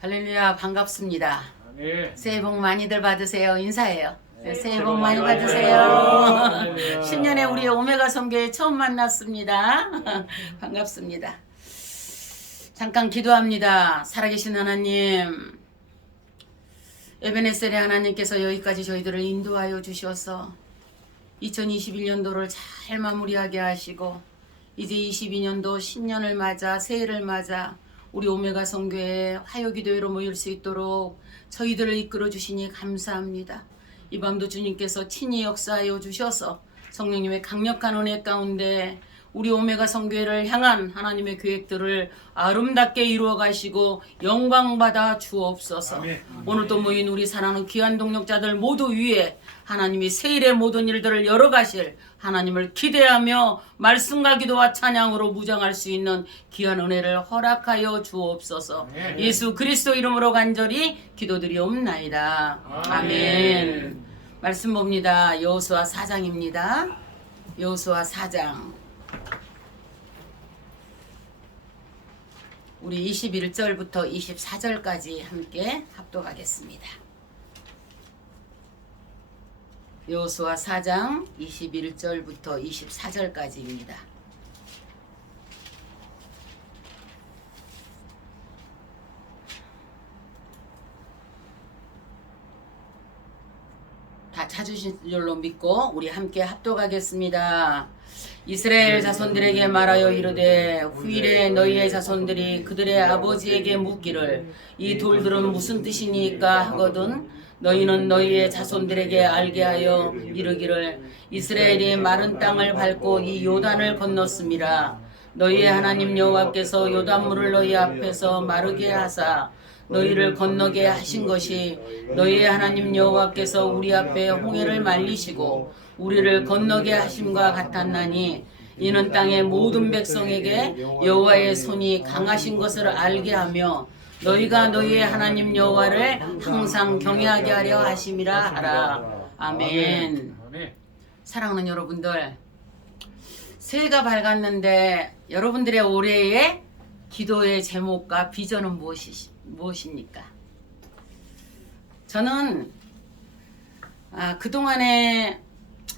할렐루야 반갑습니다. 네. 새해 복 많이들 받으세요. 인사해요. 네, 새해 복 많이 받으세요. 받으세요. 10년에 우리 오메가 성교회 처음 만났습니다. 반갑습니다. 잠깐 기도합니다. 살아계신 하나님, 에베네셀의 하나님께서 여기까지 저희들을 인도하여 주셔서 2021년도를 잘 마무리하게 하시고 이제 22년도 신년을 맞아 새해를 맞아 우리 오메가 성교회 화요 기도회로 모일 수 있도록 저희들을 이끌어 주시니 감사합니다. 이 밤도 주님께서 친히 역사하여 주셔서 성령님의 강력한 은혜 가운데 우리 오메가 성교회를 향한 하나님의 계획들을 아름답게 이루어 가시고 영광 받아 주옵소서. 아멘. 오늘 또 모인 우리 사랑하는 귀한 동력자들 모두 위에 하나님이 세일의 모든 일들을 열어 가실 하나님을 기대하며 말씀과 기도와 찬양으로 무장할 수 있는 귀한 은혜를 허락하여 주옵소서. 아멘. 예수 그리스도 이름으로 간절히 기도드리옵나이다. 아멘. 아멘. 말씀 봅니다. 여호수아 4장입니다. 여호수아 4장. 우리 21절부터 24절까지 함께 합독하겠습니다. 여호수아 4장 21절부터 24절까지입니다. 다 찾으신 줄로 믿고 우리 함께 합독하겠습니다. 이스라엘 자손들에게 말하여 이르되 후일에 너희의 자손들이 그들의 아버지에게 묻기를 이 돌들은 무슨 뜻이니까 하거든 너희는 너희의 자손들에게 알게 하여 이르기를 이스라엘이 마른 땅을 밟고 이 요단을 건넜습니다. 너희의 하나님 여호와께서 요단물을 너희 앞에서 마르게 하사 너희를 건너게 하신 것이 너희의 하나님 여호와께서 우리 앞에 홍해를 말리시고 우리를 건너게 하심과 같았나니 이는 땅의 모든 백성에게 여호와의 손이 강하신 것을 알게 하며 너희가 너희의 하나님 여호와를 항상 경외하게 하려 하심이라 하라 아멘. 사랑하는 여러분들, 새해가 밝았는데 여러분들의 올해의 기도의 제목과 비전은 무엇이, 무엇입니까? 저는 아, 그동안에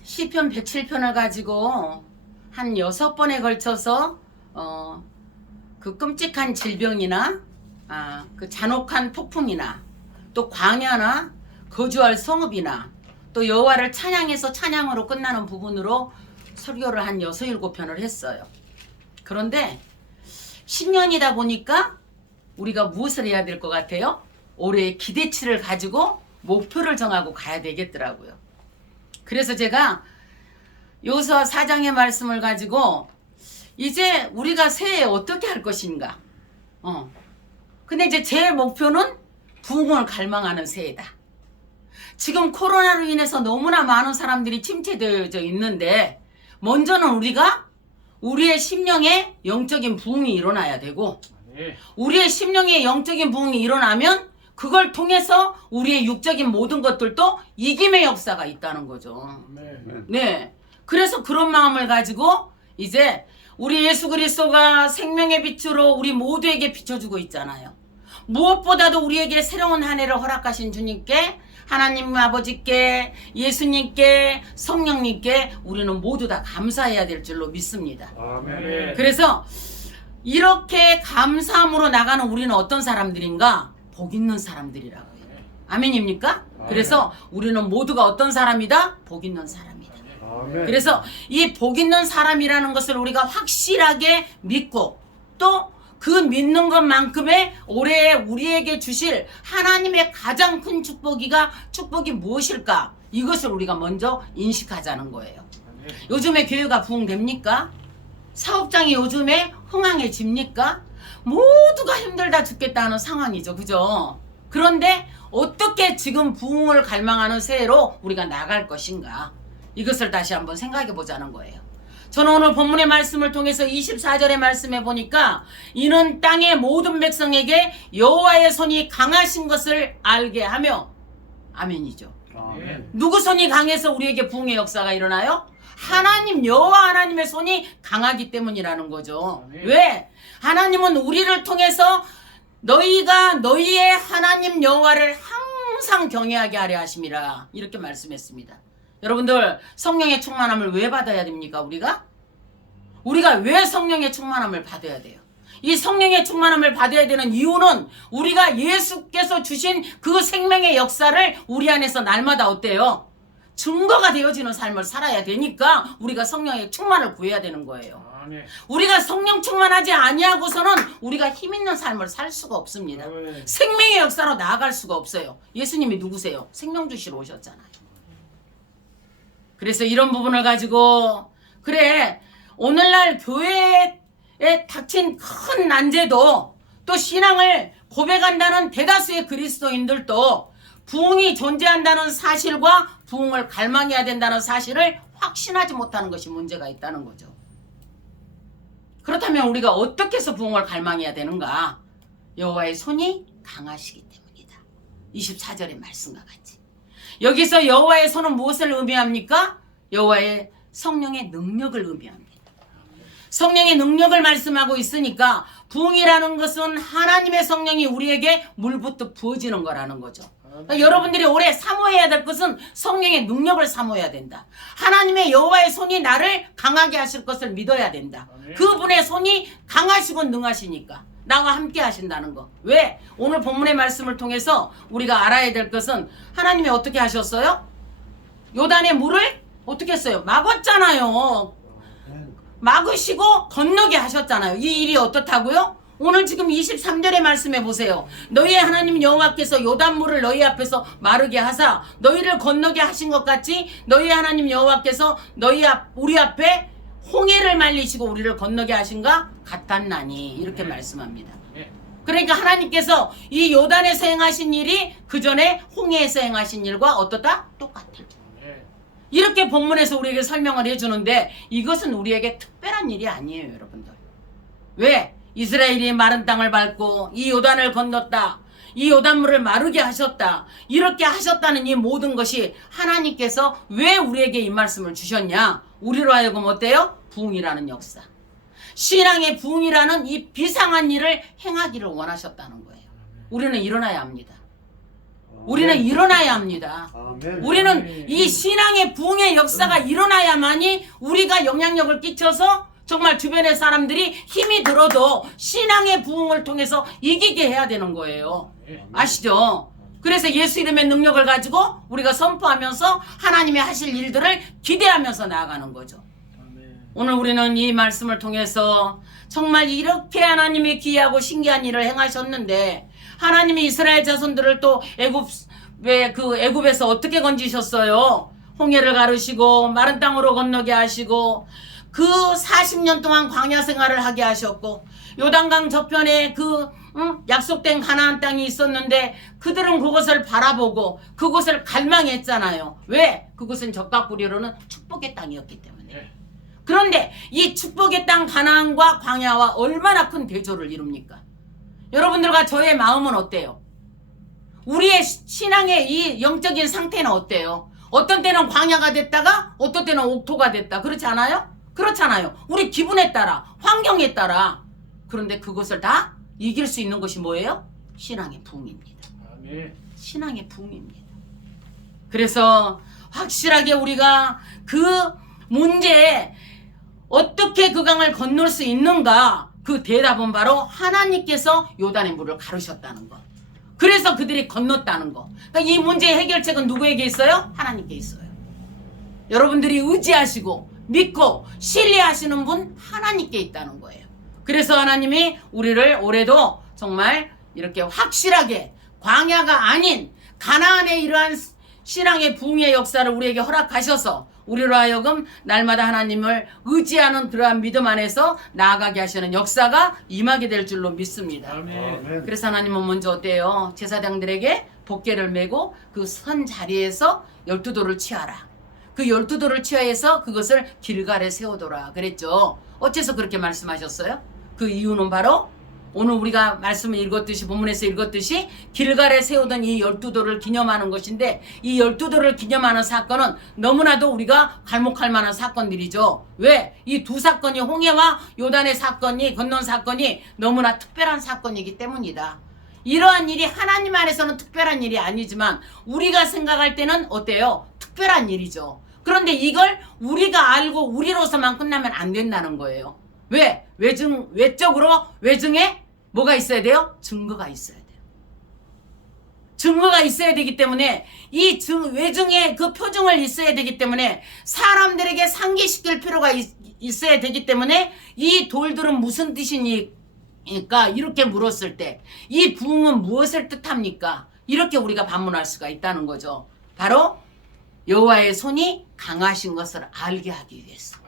시편 107편을 가지고 한 여섯 번에 걸쳐서 어, 그 끔찍한 질병이나 아, 그 잔혹한 폭풍이나 또 광야나 거주할 성읍이나 또 여호와를 찬양해서 찬양으로 끝나는 부분으로 설교를 한 여섯 일곱 편을 했어요. 그런데 신년이다 보니까 우리가 무엇을 해야 될 것 같아요? 올해의 기대치를 가지고 목표를 정하고 가야 되겠더라고요. 그래서 제가 요수와 사장의 말씀을 가지고 이제 우리가 새해 어떻게 할 것인가. 어. 근데 이제 제 목표는 부흥을 갈망하는 새해다. 지금 코로나로 인해서 너무나 많은 사람들이 침체되어 있는데 먼저는 우리가 우리의 심령에 영적인 부흥이 일어나야 되고 아멘. 우리의 심령의 영적인 부흥이 일어나면 그걸 통해서 우리의 육적인 모든 것들도 이김의 역사가 있다는 거죠. 아멘. 네. 그래서 그런 마음을 가지고 이제 우리 예수 그리스도가 생명의 빛으로 우리 모두에게 비춰주고 있잖아요. 무엇보다도 우리에게 새로운 한 해를 허락하신 주님께 하나님 아버지께 예수님께 성령님께 우리는 모두 다 감사해야 될 줄로 믿습니다. 아멘. 그래서 이렇게 감사함으로 나가는 우리는 어떤 사람들인가? 복 있는 사람들이라고요. 아멘입니까? 그래서 우리는 모두가 어떤 사람이다? 복 있는 사람이다. 아멘. 그래서 이 복 있는 사람이라는 것을 우리가 확실하게 믿고 또 그 믿는 것만큼의 올해 우리에게 주실 하나님의 가장 큰 축복이가 축복이 무엇일까? 이것을 우리가 먼저 인식하자는 거예요. 아멘. 요즘에 교회가 부흥됩니까? 사업장이 요즘에 흥황해집니까? 모두가 힘들다 죽겠다는 상황이죠. 그죠? 그런데 어떻게 지금 부흥을 갈망하는 새해로 우리가 나갈 것인가? 이것을 다시 한번 생각해 보자는 거예요. 저는 오늘 본문의 말씀을 통해서 24절의 말씀해 보니까 이는 땅의 모든 백성에게 여호와의 손이 강하신 것을 알게 하며 아멘이죠. 아멘. 누구 손이 강해서 우리에게 부흥의 역사가 일어나요? 하나님 여호와 하나님의 손이 강하기 때문이라는 거죠. 아멘. 왜? 하나님은 우리를 통해서 너희가 너희의 하나님 여호와를 항상 경외하게 하려 하심이라 이렇게 말씀했습니다. 여러분들 성령의 충만함을 왜 받아야 됩니까? 우리가 우리가 왜 성령의 충만함을 받아야 돼요? 이 성령의 충만함을 받아야 되는 이유는 우리가 예수께서 주신 그 생명의 역사를 우리 안에서 날마다 어때요? 증거가 되어지는 삶을 살아야 되니까 우리가 성령의 충만을 구해야 되는 거예요. 아멘. 우리가 성령 충만하지 아니하고서는 우리가 힘 있는 삶을 살 수가 없습니다. 아멘. 생명의 역사로 나아갈 수가 없어요. 예수님이 누구세요? 생명 주시러 오셨잖아요. 그래서 이런 부분을 가지고 그래 오늘날 교회에 닥친 큰 난제도 또 신앙을 고백한다는 대다수의 그리스도인들도 부흥이 존재한다는 사실과 부흥을 갈망해야 된다는 사실을 확신하지 못하는 것이 문제가 있다는 거죠. 그렇다면 우리가 어떻게 해서 부흥을 갈망해야 되는가? 여호와의 손이 강하시기 때문이다. 24절의 말씀과 같이. 여기서 여호와의 손은 무엇을 의미합니까? 여호와의 성령의 능력을 의미합니다. 성령의 능력을 말씀하고 있으니까 부흥이라는 것은 하나님의 성령이 우리에게 물부터 부어지는 거라는 거죠. 그러니까 여러분들이 올해 사모해야 될 것은 성령의 능력을 사모해야 된다. 하나님의 여호와의 손이 나를 강하게 하실 것을 믿어야 된다. 아멘. 그분의 손이 강하시고 능하시니까 나와 함께 하신다는 거. 왜? 오늘 본문의 말씀을 통해서 우리가 알아야 될 것은 하나님이 어떻게 하셨어요? 요단의 물을 어떻게 했어요? 막았잖아요. 막으시고 건너게 하셨잖아요. 이 일이 어떻다고요? 오늘 지금 23절의 말씀해 보세요. 너희의 하나님 여호와께서 요단물을 너희 앞에서 마르게 하사 너희를 건너게 하신 것 같이 너희의 하나님 여호와께서 너희 앞 우리 앞에 홍해를 말리시고 우리를 건너게 하신가 같았나니 이렇게 말씀합니다. 네. 그러니까 하나님께서 이 요단에서 행하신 일이 그 전에 홍해에서 행하신 일과 어떻다? 똑같아. 네. 이렇게 본문에서 우리에게 설명을 해주는데 이것은 우리에게 특별한 일이 아니에요, 여러분들. 왜? 이스라엘이 마른 땅을 밟고 이 요단을 건넜다. 이 요단물을 마르게 하셨다. 이렇게 하셨다는 이 모든 것이 하나님께서 왜 우리에게 이 말씀을 주셨냐? 우리로 하여금 어때요? 부흥이라는 역사. 신앙의 부흥이라는 이 비상한 일을 행하기를 원하셨다는 거예요. 우리는 일어나야 합니다. 우리는 일어나야 합니다. 우리는 이 신앙의 부흥의 역사가 일어나야만이 우리가 영향력을 끼쳐서 정말 주변의 사람들이 힘이 들어도 신앙의 부흥을 통해서 이기게 해야 되는 거예요. 네. 아시죠? 그래서 예수 이름의 능력을 가지고 우리가 선포하면서 하나님이 하실 일들을 기대하면서 나아가는 거죠. 오늘 우리는 이 말씀을 통해서 정말 이렇게 하나님이 기이하고 신기한 일을 행하셨는데 하나님이 이스라엘 자손들을 또 애굽의 그 애굽에서 어떻게 건지셨어요? 홍해를 가르시고 마른 땅으로 건너게 하시고 그 40년 동안 광야 생활을 하게 하셨고 요단강 저편에 그 응? 약속된 가나안 땅이 있었는데 그들은 그것을 바라보고 그곳을 갈망했잖아요. 왜? 그곳은 적각구리로는 축복의 땅이었기 때문에. 네. 그런데 이 축복의 땅 가나안과 광야와 얼마나 큰 대조를 이룹니까? 여러분들과 저의 마음은 어때요? 우리의 시- 신앙의 이 영적인 상태는 어때요? 어떤 때는 광야가 됐다가 어떤 때는 옥토가 됐다. 그렇지 않아요? 그렇잖아요. 우리 기분에 따라, 환경에 따라. 그런데 그것을 다 이길 수 있는 것이 뭐예요? 신앙의 부흥입니다. 아멘. 신앙의 부흥입니다. 그래서 확실하게 우리가 그 문제에 어떻게 그 강을 건널 수 있는가 그 대답은 바로 하나님께서 요단의 물을 가르셨다는 것. 그래서 그들이 건넜다는 것. 그러니까 이 문제의 해결책은 누구에게 있어요? 하나님께 있어요. 여러분들이 의지하시고 믿고 신뢰하시는 분 하나님께 있다는 거예요. 그래서 하나님이 우리를 올해도 정말 이렇게 확실하게 광야가 아닌 가나안의 이러한 신앙의 붕의 역사를 우리에게 허락하셔서 우리로 하여금 날마다 하나님을 의지하는 그러한 믿음 안에서 나아가게 하시는 역사가 임하게 될 줄로 믿습니다. 아멘. 그래서 하나님은 먼저 어때요? 제사장들에게 복개를 메고 그 선 자리에서 열두 돌을 취하라. 그 열두 돌을 취하해서 그것을 길갈에 세우더라. 그랬죠. 어째서 그렇게 말씀하셨어요? 그 이유는 바로 오늘 우리가 말씀을 읽었듯이 본문에서 읽었듯이 길갈에 세우던 이 열두 돌을 기념하는 것인데 이 열두 돌을 기념하는 사건은 너무나도 우리가 갈목할 만한 사건들이죠. 왜? 이 두 사건이 홍해와 요단의 사건이 건넌 사건이 너무나 특별한 사건이기 때문이다. 이러한 일이 하나님 안에서는 특별한 일이 아니지만 우리가 생각할 때는 어때요? 특별한 일이죠. 그런데 이걸 우리가 알고 우리로서만 끝나면 안 된다는 거예요. 왜? 외증, 외적으로, 외증에 뭐가 있어야 돼요? 증거가 있어야 돼요. 증거가 있어야 되기 때문에 이 증, 외증에 그 표징을 있어야 되기 때문에 사람들에게 상기시킬 필요가 있, 있어야 되기 때문에 이 돌들은 무슨 뜻이니까 이렇게 물었을 때 이 부흥은 무엇을 뜻합니까? 이렇게 우리가 반문할 수가 있다는 거죠. 바로 여호와의 손이 강하신 것을 알게 하기 위해서.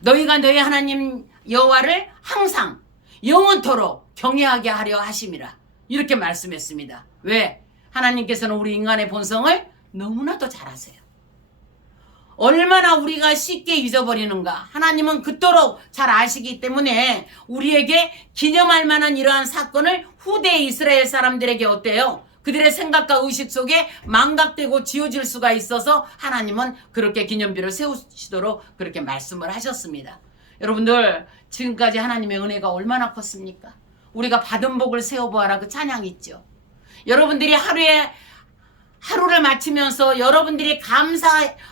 너희가 너희 하나님 여호와를 항상 영원토록 경외하게 하려 하심이라 이렇게 말씀했습니다. 왜? 하나님께서는 우리 인간의 본성을 너무나도 잘 아세요. 얼마나 우리가 쉽게 잊어버리는가. 하나님은 그토록 잘 아시기 때문에 우리에게 기념할 만한 이러한 사건을 후대 이스라엘 사람들에게 어때요? 그들의 생각과 의식 속에 망각되고 지워질 수가 있어서 하나님은 그렇게 기념비를 세우시도록 그렇게 말씀을 하셨습니다. 여러분들 지금까지 하나님의 은혜가 얼마나 컸습니까? 우리가 받은 복을 세워보아라 그 찬양 있죠. 여러분들이 하루에 하루를 마치면서 여러분들이 감사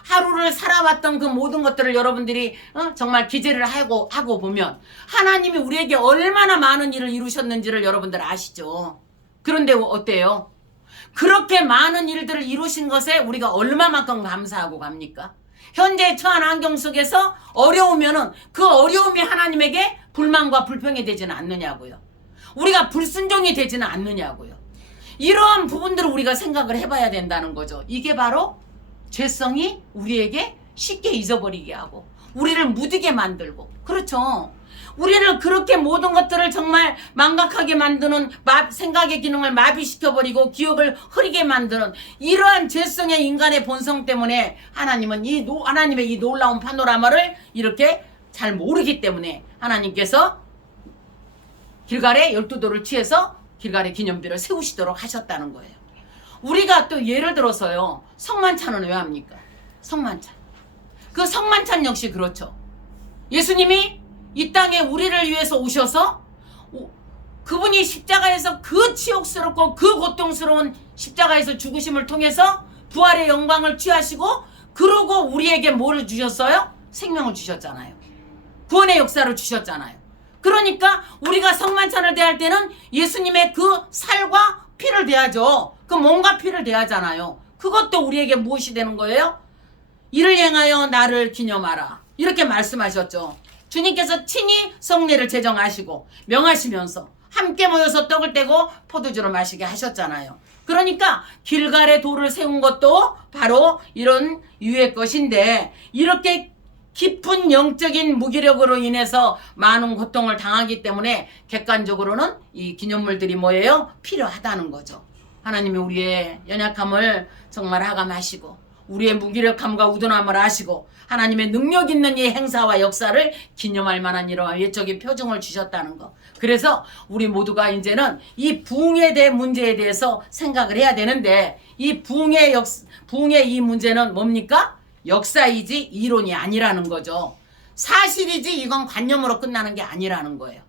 하루를 살아왔던 그 모든 것들을 여러분들이 어? 정말 기재를 하고 하고 보면 하나님이 우리에게 얼마나 많은 일을 이루셨는지를 여러분들 아시죠. 그런데 어때요? 그렇게 많은 일들을 이루신 것에 우리가 얼마만큼 감사하고 갑니까? 현재 처한 환경 속에서 어려우면은 그 어려움이 하나님에게 불만과 불평이 되지는 않느냐고요. 우리가 불순종이 되지는 않느냐고요. 이러한 부분들을 우리가 생각을 해봐야 된다는 거죠. 이게 바로 죄성이 우리에게 쉽게 잊어버리게 하고 우리를 무디게 만들고 그렇죠. 우리를 그렇게 모든 것들을 정말 망각하게 만드는 마- 생각의 기능을 마비시켜버리고 기억을 흐리게 만드는 이러한 죄성의 인간의 본성 때문에 하나님은 이 노- 하나님의 이 놀라운 파노라마를 이렇게 잘 모르기 때문에 하나님께서 길갈에 열두 돌을 취해서 길갈의 기념비를 세우시도록 하셨다는 거예요. 우리가 또 예를 들어서요. 성만찬은 왜 합니까? 성만찬. 그 성만찬 역시 그렇죠. 예수님이 이 땅에 우리를 위해서 오셔서 오- 그분이 십자가에서 그 치욕스럽고 그 고통스러운 십자가에서 죽으심을 통해서 부활의 영광을 취하시고 그러고 우리에게 뭐를 주셨어요? 생명을 주셨잖아요. 구원의 역사를 주셨잖아요. 그러니까 우리가 성만찬을 대할 때는 예수님의 그 살과 피를 대하죠. 그 몸과 피를 대하잖아요. 그것도 우리에게 무엇이 되는 거예요? 이를 행하여 나를 기념하라. 이렇게 말씀하셨죠. 주님께서 친히 성례를 제정하시고 명하시면서 함께 모여서 떡을 떼고 포도주를 마시게 하셨잖아요. 그러니까 길갈에 돌을 세운 것도 바로 이런 유의 것인데 이렇게 깊은 영적인 무기력으로 인해서 많은 고통을 당하기 때문에 객관적으로는 이 기념물들이 뭐예요? 필요하다는 거죠. 하나님이 우리의 연약함을 정말 하감하시고 우리의 무기력함과 우둔함을 아시고 하나님의 능력 있는 이 행사와 역사를 기념할 만한 이러한 외적인 표정을 주셨다는 거. 그래서 우리 모두가 이제는 이 부흥에 대한 문제에 대해서 생각을 해야 되는데 이 부흥의 역 부흥의 이 문제는 뭡니까? 역사이지 이론이 아니라는 거죠. 사실이지 이건 관념으로 끝나는 게 아니라는 거예요.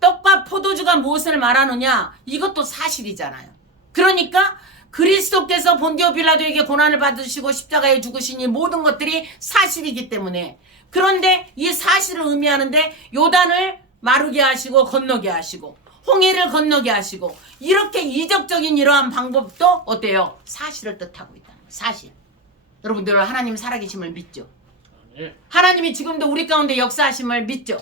떡과 포도주가 무엇을 말하느냐? 이것도 사실이잖아요. 그러니까 그리스도께서 본디오 빌라도에게 고난을 받으시고 십자가에 죽으신 이 모든 것들이 사실이기 때문에 그런데 이 사실을 의미하는데 요단을 마르게 하시고 건너게 하시고 홍해를 건너게 하시고 이렇게 이적적인 이러한 방법도 어때요? 사실을 뜻하고 있다는 거예요. 사실. 여러분들 하나님 살아계심을 믿죠. 하나님이 지금도 우리 가운데 역사하심을 믿죠.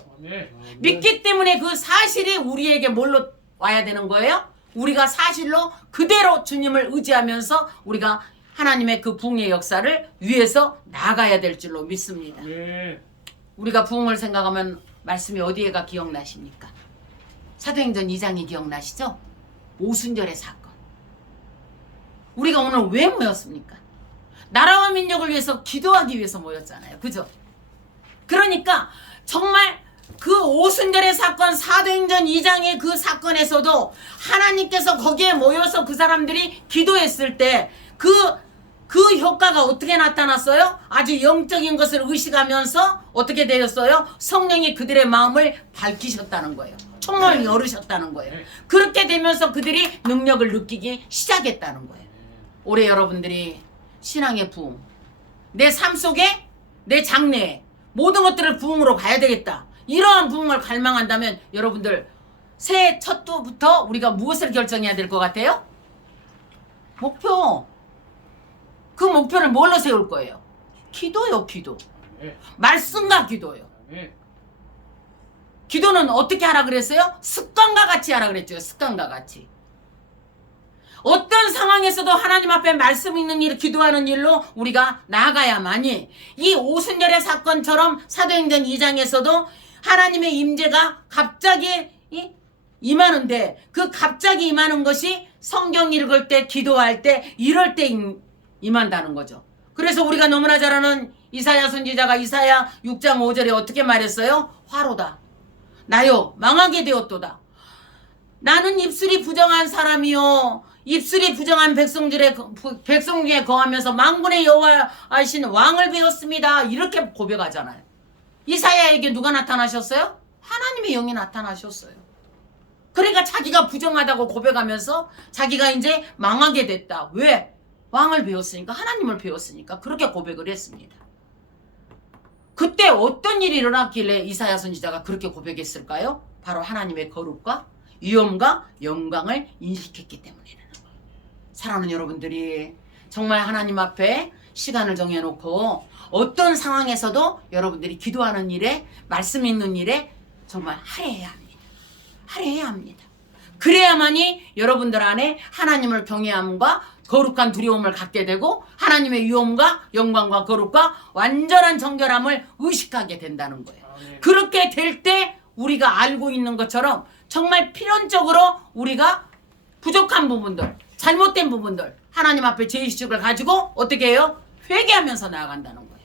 믿기 때문에 그 사실이 우리에게 뭘로 와야 되는 거예요? 우리가 사실로 그대로 주님을 의지하면서 우리가 하나님의 그 부흥의 역사를 위해서 나가야 될 줄로 믿습니다. 아멘. 우리가 부흥을 생각하면 말씀이 어디에가 기억나십니까? 사도행전 2장이 기억나시죠? 오순절의 사건. 우리가 오늘 왜 모였습니까? 나라와 민족을 위해서 기도하기 위해서 모였잖아요. 그죠? 그러니까 정말 그 오순절의 사건 사도행전 2장의 그 사건에서도 하나님께서 거기에 모여서 그 사람들이 기도했을 때그 그 효과가 어떻게 나타났어요? 아주 영적인 것을 의식하면서 어떻게 되었어요? 성령이 그들의 마음을 밝히셨다는 거예요. 총을 열으셨다는 거예요. 네. 그렇게 되면서 그들이 능력을 느끼기 시작했다는 거예요. 올해 여러분들이 신앙의 부흥, 내 삶 속에 내 장래에 모든 것들을 부흥으로 가야 되겠다. 이러한 부흥을 갈망한다면 여러분들 새해 첫 주부터 우리가 무엇을 결정해야 될 것 같아요? 목표. 그 목표를 뭘로 세울 거예요? 기도요, 기도. 네. 말씀과 기도요. 네. 기도는 어떻게 하라 그랬어요? 습관과 같이 하라 그랬죠. 습관과 같이. 어떤 상황에서도 하나님 앞에 말씀 있는 일, 기도하는 일로 우리가 나아가야만이 이 오순절의 사건처럼 사도행전 2장에서도 하나님의 임재가 갑자기 이- 임하는데 그 갑자기 임하는 것이 성경 읽을 때, 기도할 때, 이럴 때 임- 임한다는 거죠. 그래서 우리가 너무나 잘 아는 이사야 선지자가 이사야 6장 5절에 어떻게 말했어요? 화로다. 나요 망하게 되었도다. 나는 입술이 부정한 사람이요 입술이 부정한 백성들의 백성 중에 거하면서 망군의 여호와하신 왕을 배웠습니다. 이렇게 고백하잖아요. 이사야에게 누가 나타나셨어요? 하나님의 영이 나타나셨어요. 그러니까 자기가 부정하다고 고백하면서 자기가 이제 망하게 됐다. 왜? 왕을 배웠으니까 하나님을 배웠으니까 그렇게 고백을 했습니다. 그때 어떤 일이 일어났길래 이사야 선지자가 그렇게 고백했을까요? 바로 하나님의 거룩과 위엄과 영광을 인식했기 때문이라는 거예요. 사랑하는 여러분들이 정말 하나님 앞에 시간을 정해놓고 어떤 상황에서도 여러분들이 기도하는 일에 말씀 있는 일에 정말 할애해야 합니다. 할애해야 합니다. 그래야만이 여러분들 안에 하나님을 경외함과 거룩한 두려움을 갖게 되고 하나님의 위엄과 영광과 거룩과 완전한 정결함을 의식하게 된다는 거예요. 아멘. 그렇게 될 때 우리가 알고 있는 것처럼 정말 필연적으로 우리가 부족한 부분들, 잘못된 부분들 하나님 앞에 죄의식을 가지고 어떻게 해요? 회개하면서 나아간다는 거예요.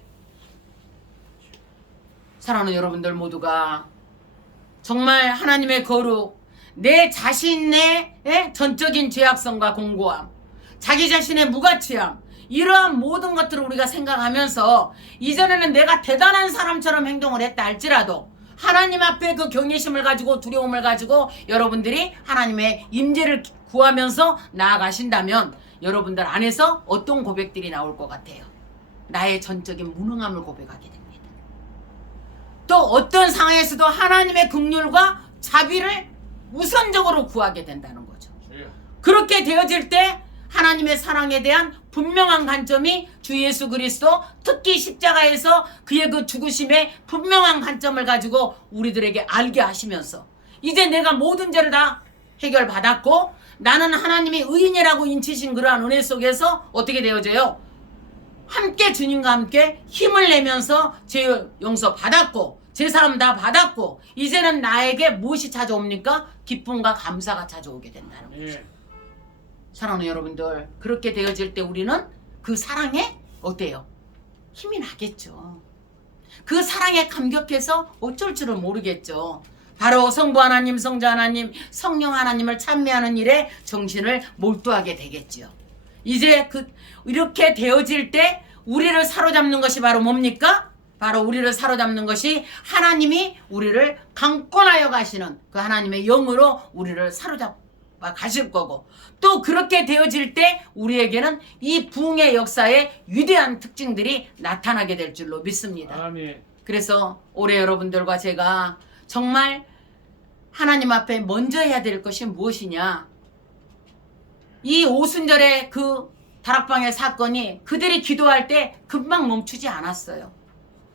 사랑하는 여러분들 모두가 정말 하나님의 거룩, 내 자신의 예? 전적인 죄악성과 공고함, 자기 자신의 무가치함, 이러한 모든 것들을 우리가 생각하면서 이전에는 내가 대단한 사람처럼 행동을 했다 할지라도 하나님 앞에 그 경외심을 가지고 두려움을 가지고 여러분들이 하나님의 임재를 구하면서 나아가신다면 여러분들 안에서 어떤 고백들이 나올 것 같아요. 나의 전적인 무능함을 고백하게 됩니다. 또 어떤 상황에서도 하나님의 긍휼과 자비를 우선적으로 구하게 된다는 거죠. 주여. 그렇게 되어질 때 하나님의 사랑에 대한 분명한 관점이 주 예수 그리스도 특히 십자가에서 그의 그 죽으심의 분명한 관점을 가지고 우리들에게 알게 하시면서 이제 내가 모든 죄를 다 해결받았고 나는 하나님의 의인이라고 인치신 그러한 은혜 속에서 어떻게 되어져요? 함께 주님과 함께 힘을 내면서 죄 용서 받았고 제 사람 다 받았고 이제는 나에게 무엇이 찾아옵니까? 기쁨과 감사가 찾아오게 된다는 거예요. 네. 사랑하는 여러분들 그렇게 되어질 때 우리는 그 사랑에 어때요? 힘이 나겠죠. 그 사랑에 감격해서 어쩔 줄을 모르겠죠. 바로 성부 하나님, 성자 하나님, 성령 하나님을 찬미하는 일에 정신을 몰두하게 되겠지요. 이제 그 이렇게 되어질 때 우리를 사로잡는 것이 바로 뭡니까? 바로 우리를 사로잡는 것이 하나님이 우리를 강권하여 가시는 그 하나님의 영으로 우리를 사로잡아 가실 거고 또 그렇게 되어질 때 우리에게는 이 부흥의 역사의 위대한 특징들이 나타나게 될 줄로 믿습니다. 아멘. 그래서 올해 여러분들과 제가 정말 하나님 앞에 먼저 해야 될 것이 무엇이냐? 이 오순절의 그 다락방의 사건이 그들이 기도할 때 금방 멈추지 않았어요.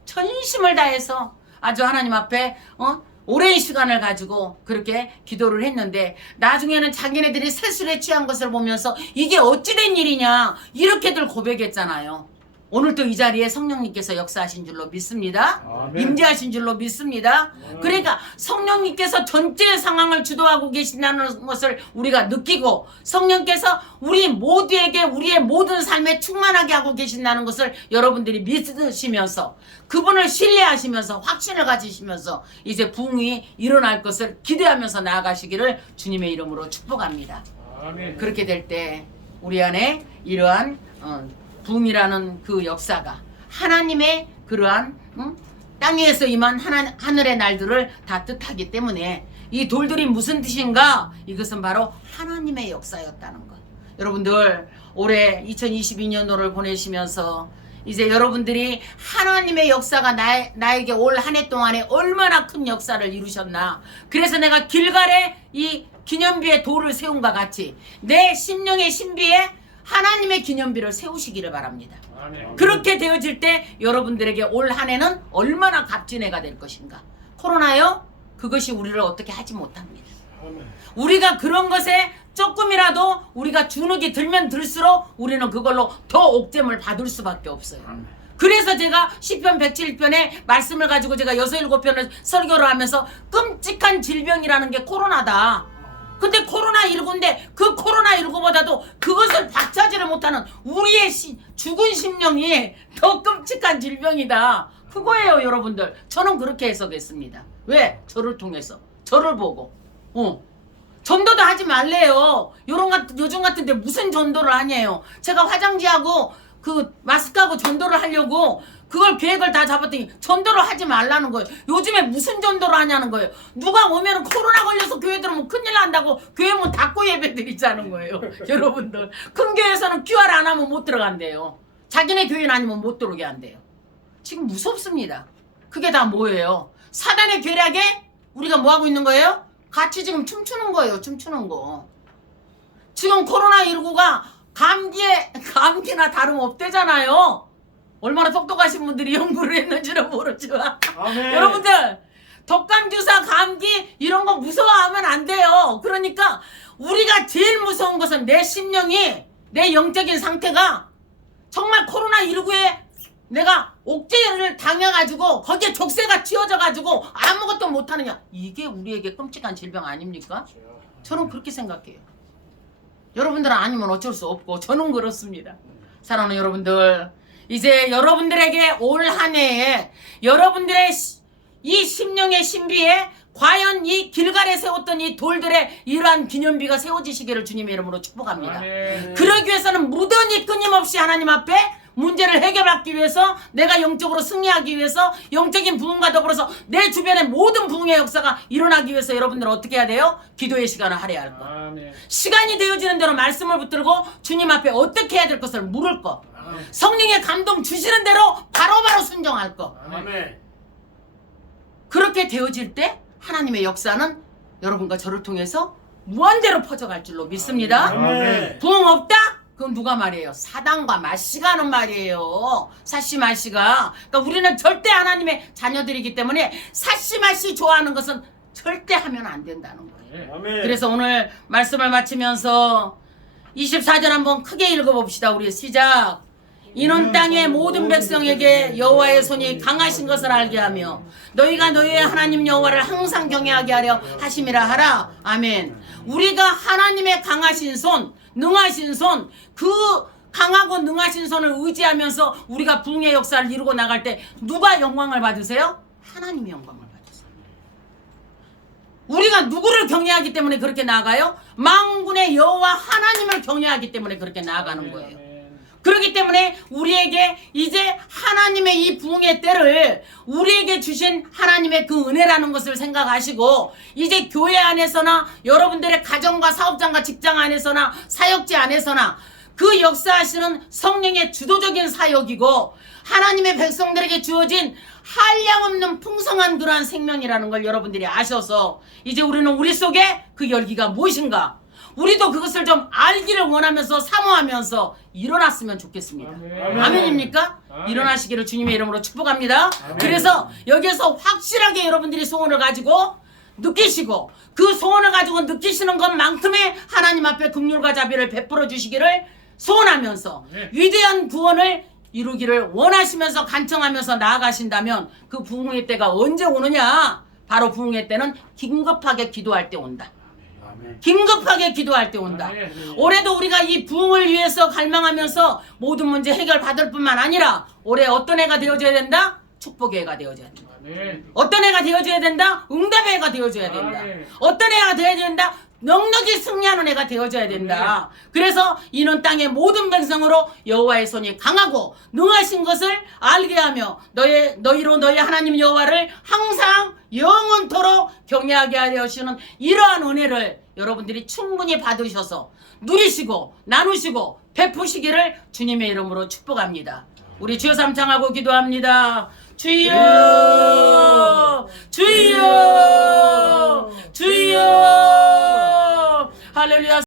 전심을 다해서 아주 하나님 앞에 어? 오랜 시간을 가지고 그렇게 기도를 했는데 나중에는 자기네들이 세술에 취한 것을 보면서 이게 어찌된 일이냐 이렇게들 고백했잖아요. 오늘도 이 자리에 성령님께서 역사하신 줄로 믿습니다. 아멘. 임재하신 줄로 믿습니다. 음. 그러니까 성령님께서 전체 상황을 주도하고 계신다는 것을 우리가 느끼고 성령께서 우리 모두에게 우리의 모든 삶에 충만하게 하고 계신다는 것을 여러분들이 믿으시면서 그분을 신뢰하시면서 확신을 가지시면서 이제 부흥이 일어날 것을 기대하면서 나아가시기를 주님의 이름으로 축복합니다. 아멘. 그렇게 될 때 우리 안에 이러한 어, 붕이라는 그 역사가 하나님의 그러한 응? 땅 위에서 임한 하나, 하늘의 날들을 다 뜻하기 때문에 이 돌들이 무슨 뜻인가? 이것은 바로 하나님의 역사였다는 것. 여러분들 올해 2022년도를 보내시면서 이제 여러분들이 하나님의 역사가 나, 나에게 올 한 해 동안에 얼마나 큰 역사를 이루셨나. 그래서 내가 길갈에 이 기념비에 돌을 세운과 같이 내 심령의 신비에 하나님의 기념비를 세우시기를 바랍니다. 아멘. 그렇게 되어질 때 여러분들에게 올 한 해는 얼마나 값진 해가 될 것인가. 코로나요? 그것이 우리를 어떻게 하지 못합니다. 아멘. 우리가 그런 것에 조금이라도 우리가 주눅이 들면 들수록 우리는 그걸로 더 옥잼을 받을 수밖에 없어요. 아멘. 그래서 제가 10편 107편의 말씀을 가지고 제가 6, 7편을 설교를 하면서 끔찍한 질병이라는 게 코로나다. 근데 코로나19인데 그 코로나19보다도 그것을 박차지를 못하는 우리의 시- 죽은 심령이 더 끔찍한 질병이다. 그거예요, 여러분들. 저는 그렇게 해석했습니다. 왜? 저를 통해서. 저를 보고. 어. 전도도 하지 말래요. 요런 같 요즘 같은데 무슨 전도를 하냐요. 제가 화장지하고 그 마스크하고 전도를 하려고 그걸 계획을 다 잡았더니 전도를 하지 말라는 거예요. 요즘에 무슨 전도를 하냐는 거예요. 누가 오면 코로나 걸려서 교회 들어오면 큰일 난다고 교회 문 닫고 예배 드리자는 거예요. 여러분들. 큰 교회에서는 QR 안 하면 못 들어간대요. 자기네 교회는 아니면 못 들어오게 한대요. 지금 무섭습니다. 그게 다 뭐예요? 사단의 계략에 우리가 뭐 하고 있는 거예요? 같이 지금 춤추는 거예요. 춤추는 거. 지금 코로나19가 감기에 감기나 다름 없대잖아요. 얼마나 똑똑하신 분들이 연구를 했는지는 모르지만 아멘. 여러분들 독감 주사 감기 이런 거 무서워하면 안 돼요. 그러니까 우리가 제일 무서운 것은 내 심령이 내 영적인 상태가 정말 코로나 19에 내가 옥죄를 당해가지고 거기에 족쇄가 쥐어져가지고 아무것도 못하느냐 이게 우리에게 끔찍한 질병 아닙니까? 저는 그렇게 생각해요. 여러분들은 아니면 어쩔 수 없고 저는 그렇습니다. 사랑하는 여러분들 이제 여러분들에게 올 한 해에 여러분들의 시- 이 심령의 신비에 과연 이 길갈에 세웠던 이 돌들의 이러한 기념비가 세워지시기를 주님의 이름으로 축복합니다. 아멘. 그러기 위해서는 무던히 끊임없이 하나님 앞에 문제를 해결하기 위해서 내가 영적으로 승리하기 위해서 영적인 부흥과 더불어서 내 주변의 모든 부흥의 역사가 일어나기 위해서 여러분들은 어떻게 해야 돼요? 기도의 시간을 할애할 것. 아멘. 시간이 되어지는 대로 말씀을 붙들고 주님 앞에 어떻게 해야 될 것을 물을 것. 성령의 감동 주시는 대로 바로바로 순종할 것. 아멘. 그렇게 되어질 때 하나님의 역사는 여러분과 저를 통해서 무한대로 퍼져갈 줄로 믿습니다. 아멘. 부흥 없다? 그건 누가 말이에요? 사단과 마씨가 하는 말이에요. 사씨 마씨가. 그러니까 우리는 절대 하나님의 자녀들이기 때문에 사씨 마씨 좋아하는 것은 절대 하면 안 된다는 거예요. 아멘. 그래서 오늘 말씀을 마치면서 24절 한번 크게 읽어봅시다. 우리 시작. 이는 땅의 모든 백성에게 여호와의 손이 강하신 것을 알게 하며 너희가 너희의 하나님 여호와를 항상 경외하게 하려 하심이라 하라. 아멘. 우리가 하나님의 강하신 손, 능하신 손, 그 강하고 능하신 손을 의지하면서 우리가 붕의 역사를 이루고 나갈 때 누가 영광을 받으세요? 하나님이 영광을 받으세요. 우리가 누구를 경외하기 때문에 그렇게 나아가요? 망군의 여호와 하나님을 경외하기 때문에 그렇게 나아가는 거예요. 그렇기 때문에 우리에게 이제 하나님의 이 부흥의 때를 우리에게 주신 하나님의 그 은혜라는 것을 생각하시고 이제 교회 안에서나 여러분들의 가정과 사업장과 직장 안에서나 사역지 안에서나 그 역사하시는 성령의 주도적인 사역이고 하나님의 백성들에게 주어진 한량없는 풍성한 그러한 생명이라는 걸 여러분들이 아셔서 이제 우리는 우리 속에 그 열기가 무엇인가 우리도 그것을 좀 알기를 원하면서 사모하면서 일어났으면 좋겠습니다. 아멘. 아멘입니까? 아멘. 일어나시기를 주님의 이름으로 축복합니다. 그래서 여기서 확실하게 여러분들이 소원을 가지고 느끼시고 그 소원을 가지고 느끼시는 것만큼의 하나님 앞에 긍휼과 자비를 베풀어 주시기를 소원하면서 네. 위대한 구원을 이루기를 원하시면서 간청하면서 나아가신다면 그 부흥의 때가 언제 오느냐? 바로 부흥의 때는 긴급하게 기도할 때 온다. 긴급하게 기도할 때 온다. 아멘. 올해도 우리가 이 부흥을 위해서 갈망하면서 모든 문제 해결 받을 뿐만 아니라 올해 어떤 해가 되어져야 된다? 축복의 해가 되어져야 된다. 어떤 해가 되어져야 된다? 응답의 해가 되어져야 된다. 아멘. 어떤 해가 되어야 된다? 넉넉히 승리하는 애가 되어져야 된다. 그래서 이는 땅의 모든 백성으로 여호와의 손이 강하고 능하신 것을 알게 하며 너의 너희로 너희 하나님 여호와를 항상 영원토록 경외하게 하려 하시는 이러한 은혜를 여러분들이 충분히 받으셔서 누리시고 나누시고 베푸시기를 주님의 이름으로 축복합니다. 우리 주여 삼창하고 기도합니다. 주여 주여 주여 할렐루야